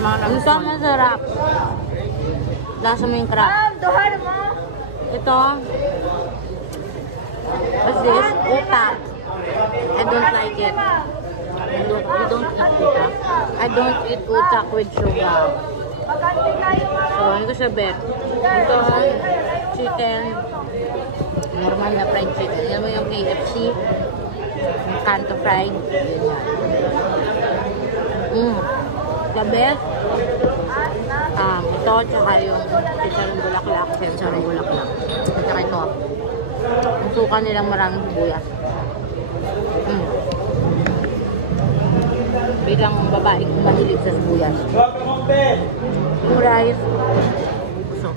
mga Ito nagustuhan. masarap. Lasa mo yung crab. Duhar mo. Ito. What's this? Utak. I don't like it. You don't eat utak. I don't eat utak with sugar. Maganda tayo mga. So, ano ko siya, bet? Ito, chicken. Normal na fried chicken. Yan mo yung KFC. Yung Kanto fried. Yun yan. The best. Ito, tsaka yung chicharong bulaklak. Sarang bulaklak. At saka ito. Ang suka nilang maraming sibuyas. Bilang babaeng mahilig sa sibuyas. Yung rice. Puso.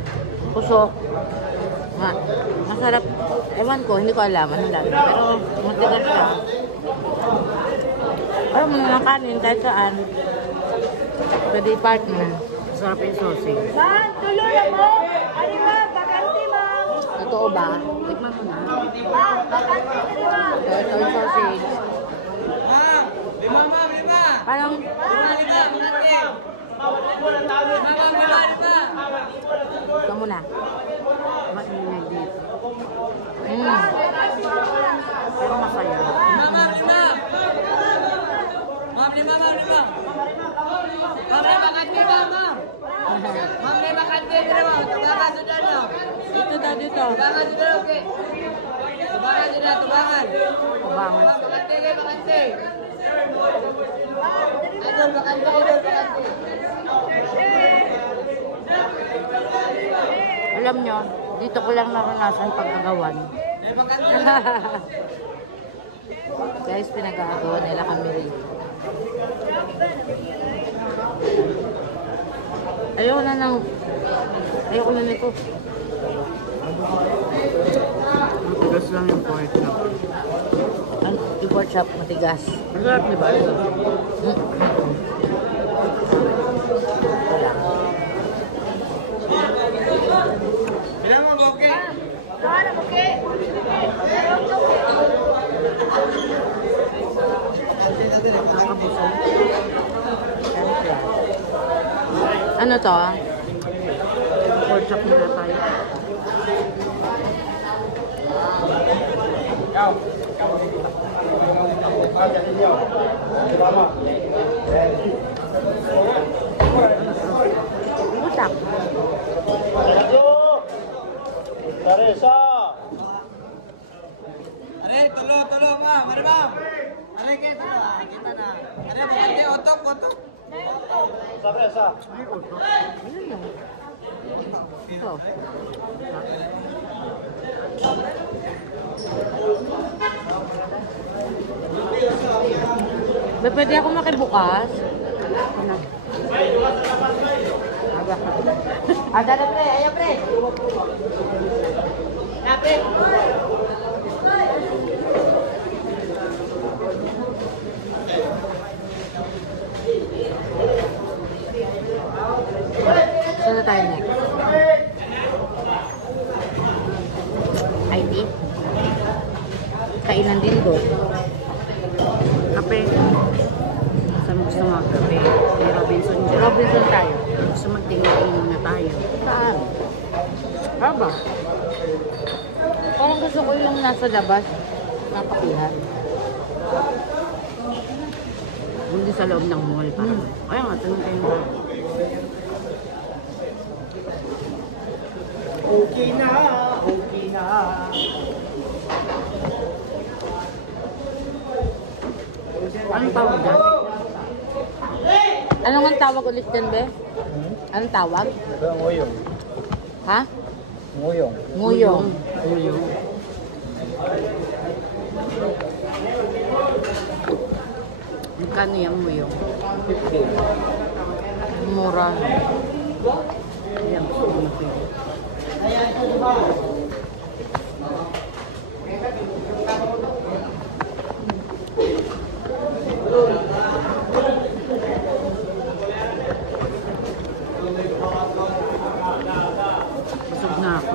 Puso. Masarap. Ewan ko, hindi ko alam. Anong lalo. Pero matigas siya. Ayaw mo na ng kanin kahit saan. Pwede partner. Sarap yung sausage. Man, tulo na mo. Ano ba? Baganti mo. Totoo ba? Tikman mo na. Man, baganti mo na. Ito yung sausage. Parang ito muna. Mainit dito. Mm. Pero masaya. Dito daw, dito. Kubangan. Alam nyo, dito ko lang naranasan pag-agawan. Guys, pinag-aagawan nila kami rito. Ayoko na nito. Matigas lang yung pork chop. Yung pork chop, matigas. Masarap, di ba? Duhar mo, ke. Nakabusog. Ano to? Pork chop na tayo. Utak. Aray, tulo, ma'am. Aray, ma'am. Aray, kita na. Aray, maganda, otok. Ay, uto. Ayun yun. Ito. Ba, pwede ako makibukas? Ano? Aga ka. Dada pre, ayaw pre. Pre. Saan na tayo next? ID? Kainan din doon. Kape. Saan mo gusto mga kape? May Robinson dyan. Robinson tayo. Gusto magtingin na tayo. Saan? Aba. Parang gusto ko yung nasa labas. Napakihan. Hindi sa loob ng mall. Parang. Kaya nga, tanong tayo ba? Okay na. Anong tawag dyan? Ano nga tawag ulit dyan, be? Anong tawag? Nguyong. Ha? Nguyong. Nguyong. Uyong. Magkano yung uyong? 50. Mura. Ayan, gusto mo na ito. Busog na ako.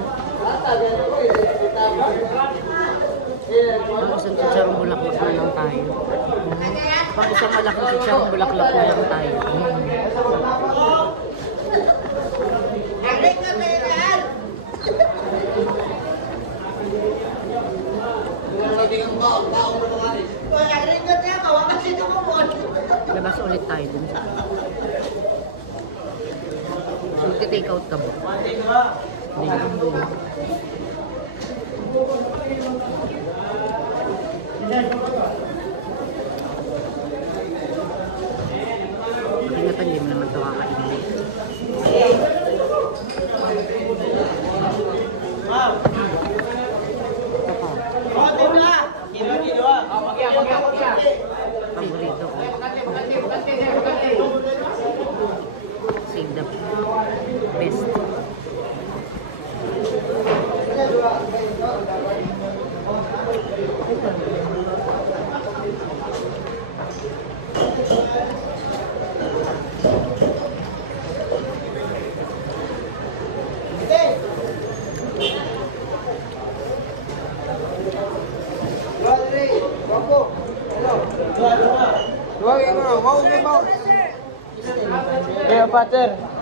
Pang isang chicharong bulaklak na lang tayo. Pang isang malaking chicharong bulaklak na lang tayo. Labas ulit tayo dun sa Magte-take out ka ba? Hindi. Pakingatan, hindi mo naman ito kakainin. Paborito ko. Save the best. Kaya, Pater.